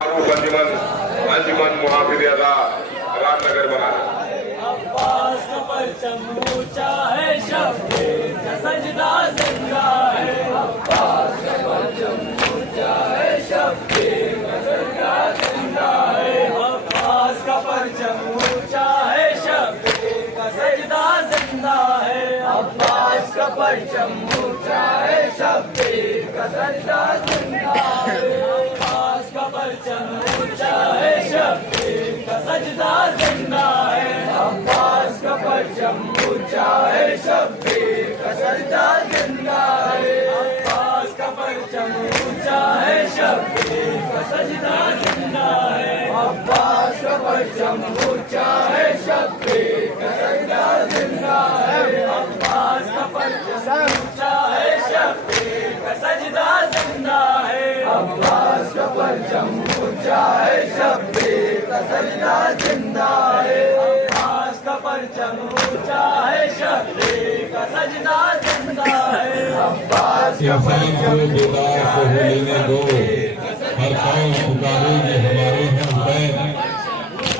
अंजुमन अंजुमन मुहाफिज अदा रामनगर बनारस। अब्बास का परचम ऊंचा है, शब्बीर का सजदा जिंदा है। अब्बास का परचम ऊंचा है, शब्बीर का सजदा जिंदा है। अब्बास का परचम ऊंचा है, शब्बीर का सजदा जिंदा है। अब्बास का परचम ऊंचा है, शब्बीर का सजदा जिंदा है। अब्बास का परचम ऊंचा है, शब्बीर का सजदा जिंदा है। अब्बास का परचम ऊंचा है, शब्बीर का सजदा जिंदा है। अब्बास का परचम ऊंचा है, शब्बीर का सजदा जिंदा है। अब्बास का परचम ऊंचा है, शब्बीर का सजदा जिंदा है। अब्बास का परचम ऊंचा है, शब्बीर का सजदा जिंदा है। अब्बास का परचम ऊंचा है, शब्बीर का सजदा जिंदा है। अब्बास का परचम ऊंचा है, शब्बीर का सजदा जिंदा है। अब्बास का परचम बेदार को लेने दो, हर कौम पुकारे ये हमारे हैं हुसैन।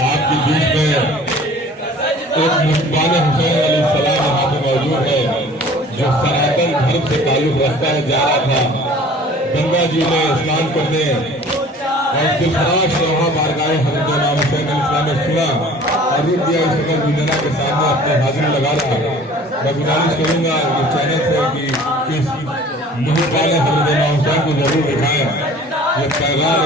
आपके बीच में एक मुस्कान हुसैन अलैहिस्सलाम यहाँ पे मौजूद है, जो सनातन धर्म से ताल्लुक रखता है। जा रहा था गंगा जी में स्नान करने और दिलखराश वहाँ बारगाह हजरत इमाम हुसैन अलैहिस्सलाम ने सुना और रुक दिया। इस वक्त दुनिया के सामने अपने हाजिर लगा रहा। मैं गुजारिश करूंगा कि चैनल से कि इस मुस्कान हजरत इमाम हुसैन को जरूर दिखाएं। ये पैगाम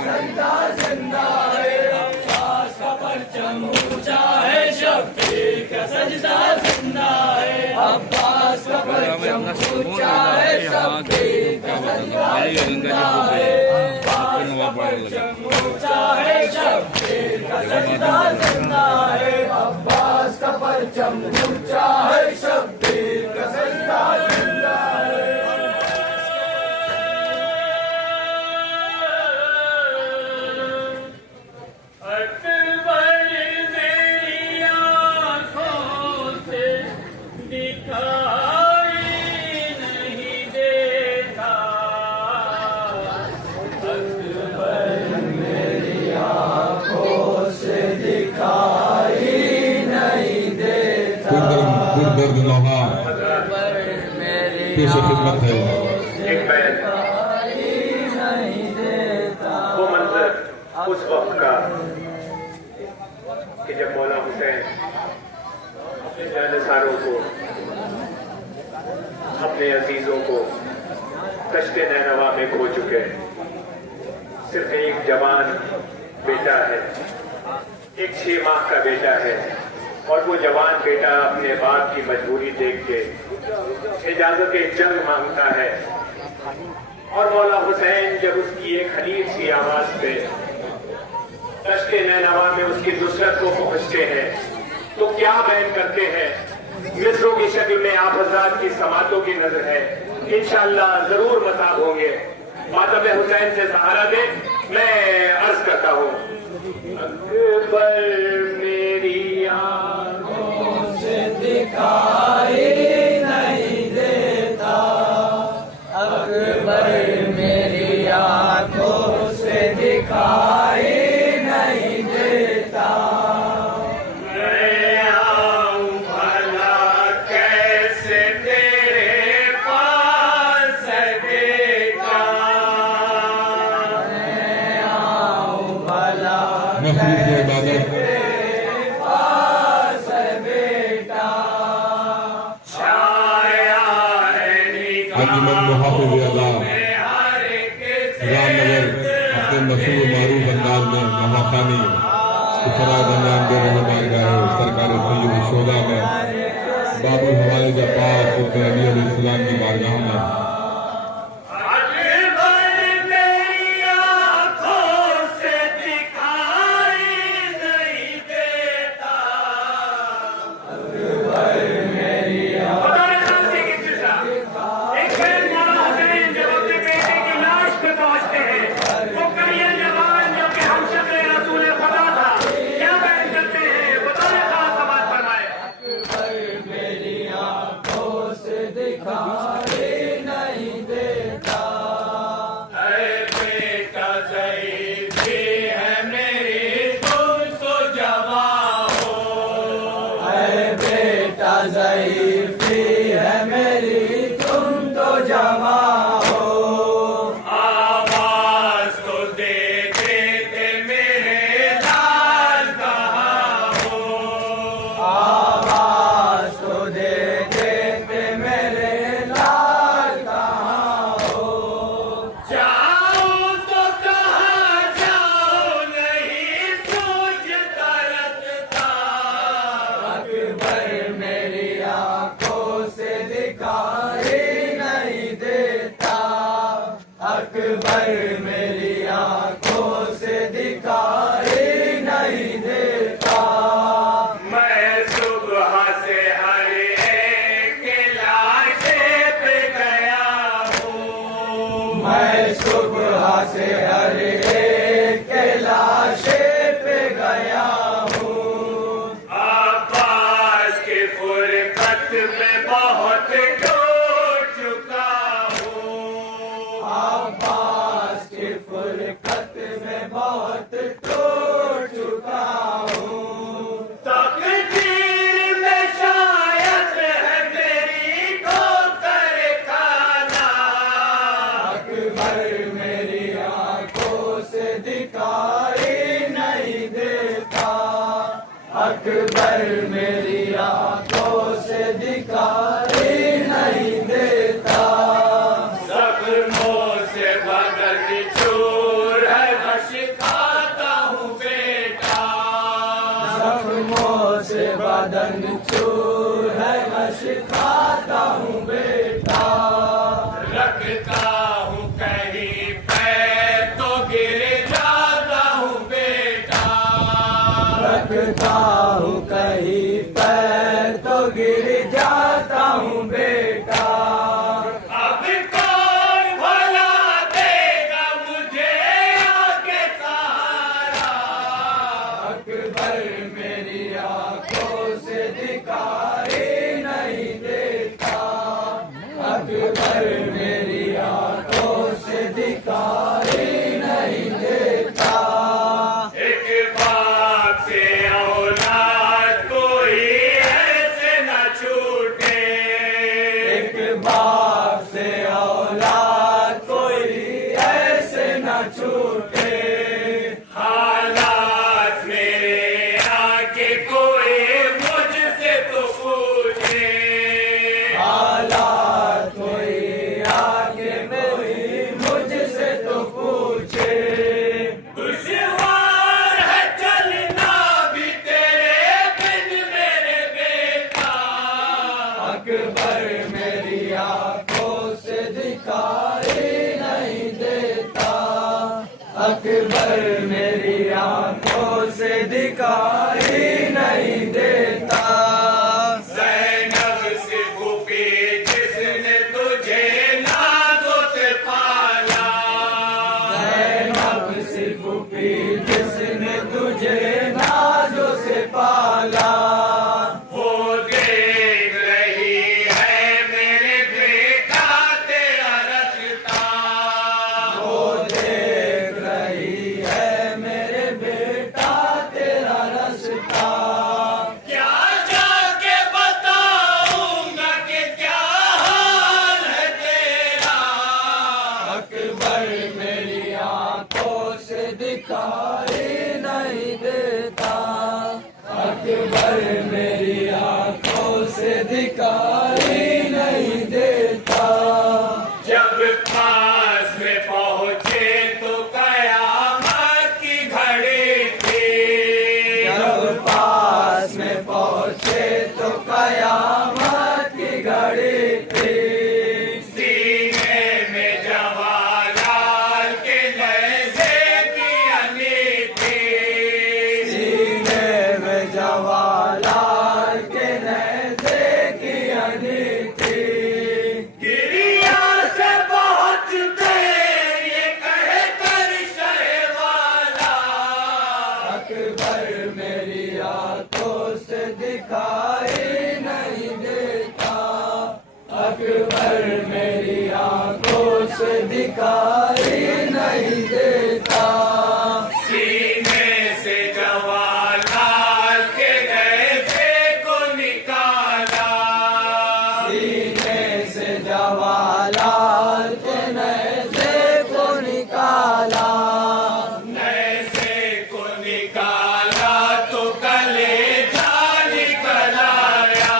सजदा जिंदा है। अब्बास का परचम ऊंचा है, शब्बीर का सजदा जिंदा है। अब्बास का परचम ऊंचा है, शब्बीर का सजदा जिंदा है। अब्बास का परचम ऊंचा है, शब्बीर का सजदा जिंदा है। दर्द लोहा पेश खिदमत है। एक बैन वो मंजर उस वक्त का कि जब मौला हुसैन अपने जानसारों को, अपने अजीजों को कश्ते नैनवा में खो चुके। सिर्फ एक जवान बेटा है, एक 6 माह का बेटा है, और वो जवान बेटा अपने बाप की मजबूरी देख के इजाजत जंग मांगता है। और मौला हुसैन जब उसकी एक खलील सी आवाज पे दश्ते नैनवा में उसकी नुसरत को पहुंचते हैं तो क्या बयान करते हैं। मिसरों की शक्ल में आप हजरात की समातों की नजर है, इंशाअल्लाह जरूर मसाब होंगे। मातम हुसैन से सहारा दे। मैं अर्ज करता हूँ, अकबर मेरी आंखों से दिखाई नहीं देता। अकबर मेरी आंखों से दिखाई नहीं देता। मैं आऊं भला कैसे तेरे पास बेटा। मैं आऊं भला इबादत अंजुमन मुहाफिज अदा रामनगर अपने मशहूर मारूफ अंदाज में महाखानी इफराद अंजाम दे रहे बारगाह सरकार सैयद शोदा में बाबू हमारे जब्बार सुल्तान अली अलैहिस्सलाम की बारगाह में दिखाई नहीं अकबर मेरी आंखों से दिखाई नहीं देता। मैं सुबह से हर एक लाशे पे गया हूँ। मैं सुबह से हर एक लाशे पे गया हूँ। अब्बास की फुरकत में बहुत टूट चुका हूँ। अब्बास की फुरकत में बहुत टूट चुका हूँ। तकदीर में शायद है मेरी ठोकर खाना। अकबर मेरी आंखों से दिखाई नहीं देता। अकबर मेरी आंखों से दिखाई नहीं देता। जख्मों से बदन चूर है बश खाता हूँ बेटा। जख्मों से बदन चूर है बश खाता हूँ बेटा। रखता हूँ कहीं पैर तो गिर जाता हूँ बेटा। रखता हूँ कहीं पैर तो गिर जाता हूँ बेटा। अब कौन भला देगा मुझे आगे सहारा। अकबर मेरी आंखों से दिखाई नहीं देता। अकबर मेरी आंखों से दिखाई नहीं देता। एक बाप से औलाद कोई ऐसे न छूटे। एक बाप से औलाद कोई ऐसे न छूटे। हालात मेरे आगे कोई मुझसे तो पूछे। हालात कोई आगे कोई मुझसे तो पूछे। दुश्वार है चलना भी तेरे बिन मेरे बेटा। अकबर मेरी आंखों से दिखाई नहीं देता। अकबर मेरी आंखों से दिखाई नहीं देता। ज़ैनब से फूफी जिसने तुझे नाज़ों से पाला। ज़ैनब से फूफी जिसने तुझे नाज़ों से पाला। वो देख रही है मेरे बेटा तेरा रखता। वो देख रही है मेरे बेटा तेरा रास्ता। क्या जाके बताऊंगा कि क्या हाल है तेरा। अकबर मेरी आंखों से दिखाई नहीं देता। अकबर मेरी आंखों से दिखाई नहीं देता। जब पास में पहुंचे तो कयामत की घड़ी थी। जब पास में पहुंचे तो कयामत की घड़ी थी। सीने में जवाहरात के जैसे की अनी थी। सीने में जवाहरात के नैज़े की अनी थी। गिरिया से बहुत देर ये कहे कर शहवाला। अकबर मेरी आंखों से दिखाई नहीं देता। अकबर मेरी आंखों से दिखाई नहीं देता। सीने से जवाहरात के जैसे को निकाला। सीने से जवाहरात के नैज़े को निकाला। ऐसे को निकाला तो कलेजा निकल आया।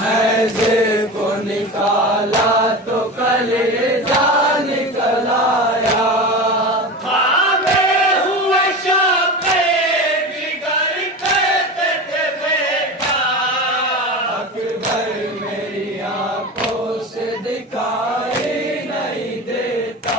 नैज़े को निकाला तो कलेजा निकल आया। खामे हुए शौक़े जिगर कहते थे बेटा। अकबर मेरी आंखों से दिखाई नहीं देता।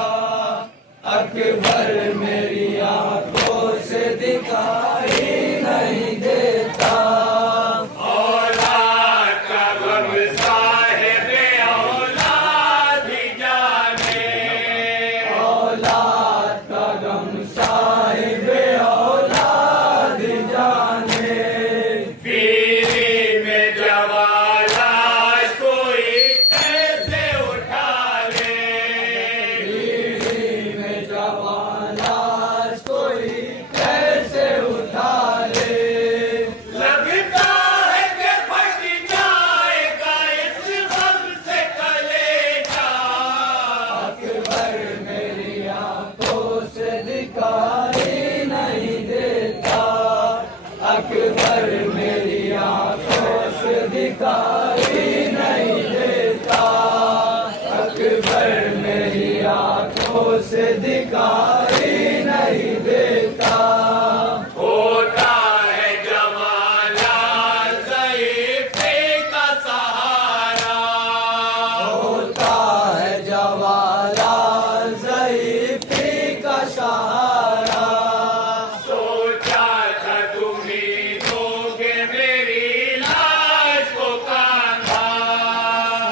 मेरी आंखों से दिखाई नहीं देता। होता है जमाला ज़ईफ़े का सहारा, होता है जमाला ज़ईफ़े का सहारा। सोचा था तुम ही दोगे मेरी लाश को कांधा,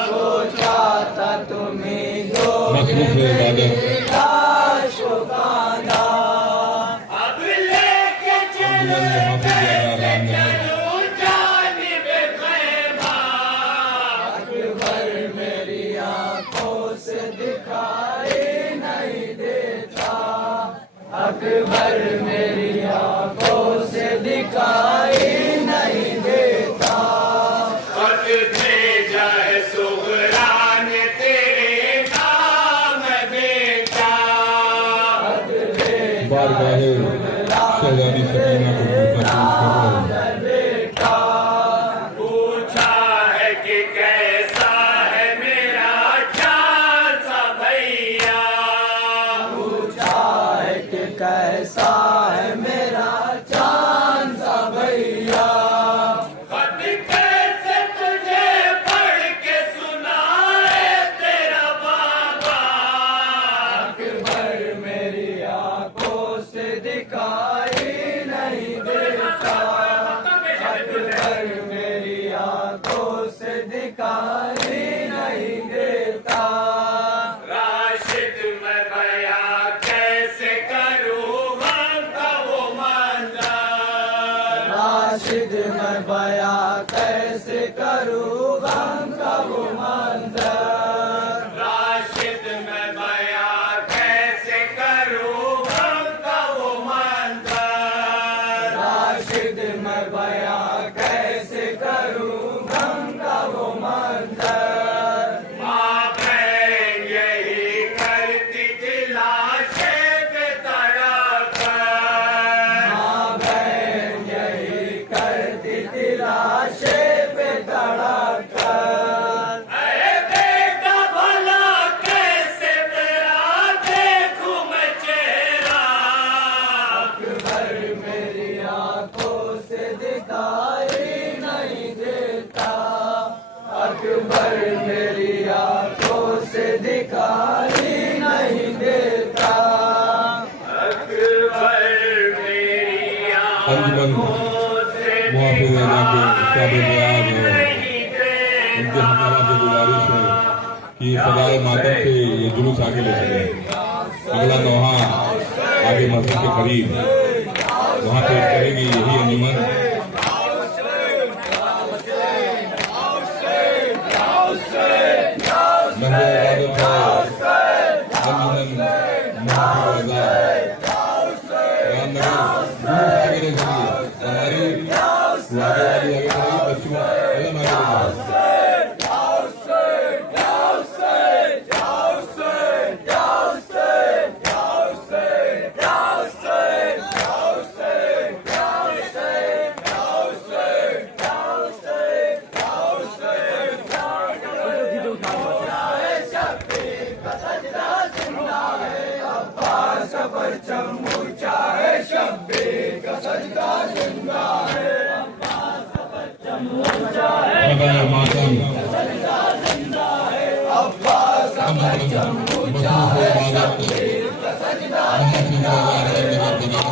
सोचा था तुम ही दोगे मसरूफ़ इबादत मेरी लाश को कांधा। अब लेके चलो कैसे चलूं जानिबे ख़ैमा, अकबर मेरी आंखों से दिखाई नहीं देता। अकबर मेरी आंखों से दिखाई नहीं देता। खत भेजा है सुगरा ने तेरे नाम बेटा, बारगाहे शहजादी सकीना को पूछा बेटा। पूछा है कि कैसा है मेरा चांद सा भैया, पूछा है कि कैसा है मेरा चांद सा भैया। खत कैसे तुझे पढ़ के सुनाए तेरा बाबा, अकबर मेरी आंखों से दिखाई नहीं देता। अकबर मेरी आंखों से दिखाई नहीं देता। राशिद मैं बया कैसे करूँ गम का वो मंजर, राशिद मैं बया कैसे करूँ गम का वो मंजर। राशिद मैं बया कैसे करूँ गम का वो मंजर, राशिद मैं बया कैसे करूँ गम का वो मंजर। माँ बहन यही करती थी लाशें पे तड़प, माँ बहन यही करती थी लाशें पे तड़प। अरे बेटा भला कैसे तेरा देखूं मैं चेहरा, अकबर मेरी आंखों से दिखाई नहीं देता। अकबर मेरी आंखों से दिखाई नहीं देता। अकबर मेरी अंजुमन आंखों से मुहाफिज़ इलाके शाबे बयाज है, नहीं देता। उनके हकामा से गुजारिश है कि सदाए मातम से ये जुलूस आगे ले चले। अगला नौहा आगे मस्जिद के करीब वहाँ पे करेगी यही अंजुमन। मंदिर इबादत है अंजुमन मुहाफिज़ आज़ाद रामनगर जुलूस आगे ले चलिए। हमारी आगे वाली आगे करेगी, बच्चों कदम आगे बढ़ाओ। सदाए मातम मसरूफ़ इबादत मुहाफिज़ आज़ाद